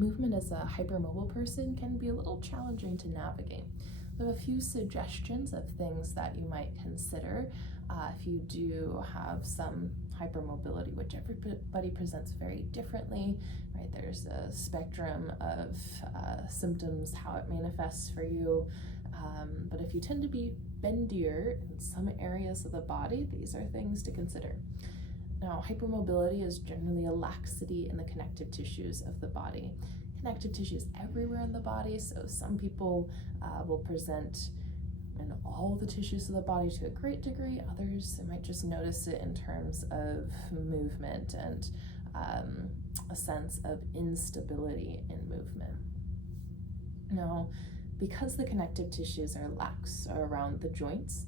movement as a hypermobile person can be a little challenging to navigate. I have a few suggestions of things that you might consider if you do have some hypermobility, which everybody presents very differently, right? There's a spectrum of symptoms, how it manifests for you. But if you tend to be bendier in some areas of the body, these are things to consider. Now, hypermobility is generally a laxity in the connective tissues of the body. Connective tissues everywhere in the body, so some people will present in all the tissues of the body to a great degree. Others might just notice it in terms of movement and a sense of instability in movement. Now, because the connective tissues are lax around the joints,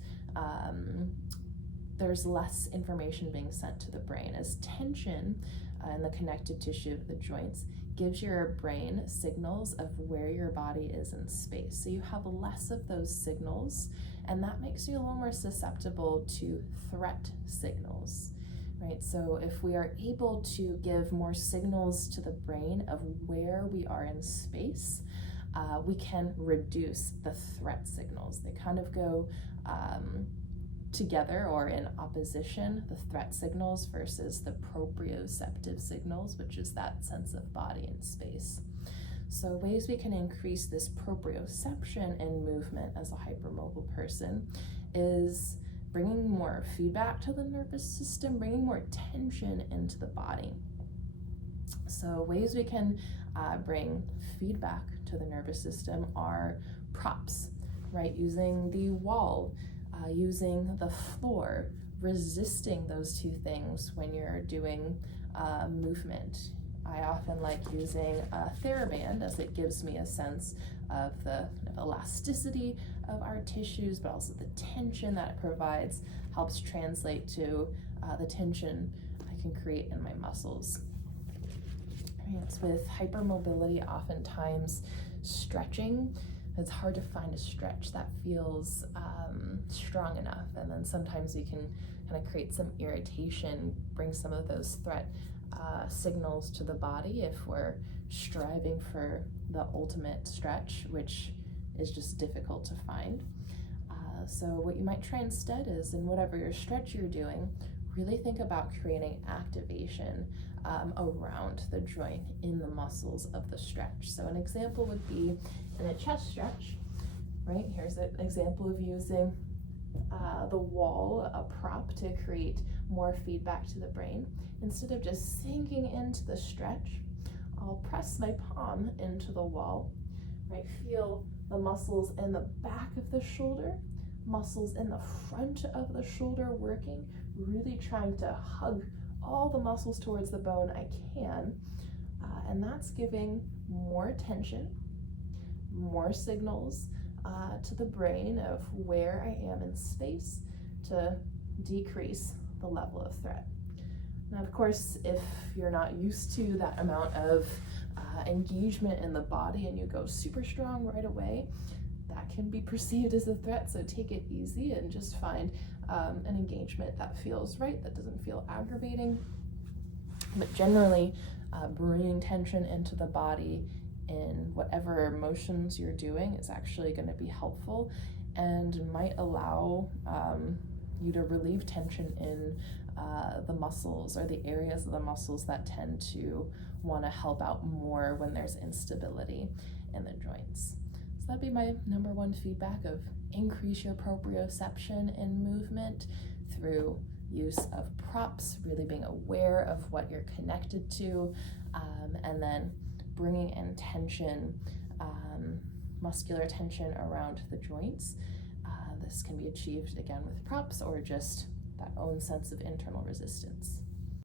there's less information being sent to the brain, as tension in the connective tissue of the joints gives your brain signals of where your body is in space. So you have less of those signals, and that makes you a little more susceptible to threat signals, right? So if we are able to give more signals to the brain of where we are in space, we can reduce the threat signals. They kind of go together or in opposition, the threat signals versus the proprioceptive signals, which is that sense of body and space. So ways we can increase this proprioception in movement as a hypermobile person is bringing more feedback to the nervous system, bringing more tension into the body. So ways we can bring feedback to the nervous system are props, right? Using the wall, using the floor, resisting those two things when you're doing movement. I often like using a TheraBand, as it gives me a sense of the kind of elasticity of our tissues, but also the tension that it provides helps translate to the tension I can create in my muscles. Right, with hypermobility, oftentimes stretching, it's hard to find a stretch that feels strong enough, and then sometimes we can kind of create some irritation, bring some of those threat signals to the body if we're striving for the ultimate stretch, which is just difficult to find. So what you might try instead is, in whatever your stretch you're doing, really think about creating activation around the joint in the muscles of the stretch. So an example would be in a chest stretch, right? Here's an example of using the wall, a prop, to create more feedback to the brain. Instead of just sinking into the stretch, I'll press my palm into the wall, right? Feel the muscles in the back of the shoulder, muscles in the front of the shoulder working, really trying to hug all the muscles towards the bone I can, and that's giving more tension, more signals to the brain of where I am in space to decrease the level of threat. Now, of course, if you're not used to that amount of engagement in the body and you go super strong right away, that can be perceived as a threat. So take it easy and just find an engagement that feels right, that doesn't feel aggravating. But generally, bringing tension into the body in whatever motions you're doing is actually going to be helpful and might allow you to relieve tension in the muscles, or the areas of the muscles that tend to want to help out more when there's instability in the joints. So that'd be my number one feedback: of increase your proprioception in movement through use of props, really being aware of what you're connected to, and then bringing in tension, muscular tension around the joints. This can be achieved again with props or just that own sense of internal resistance.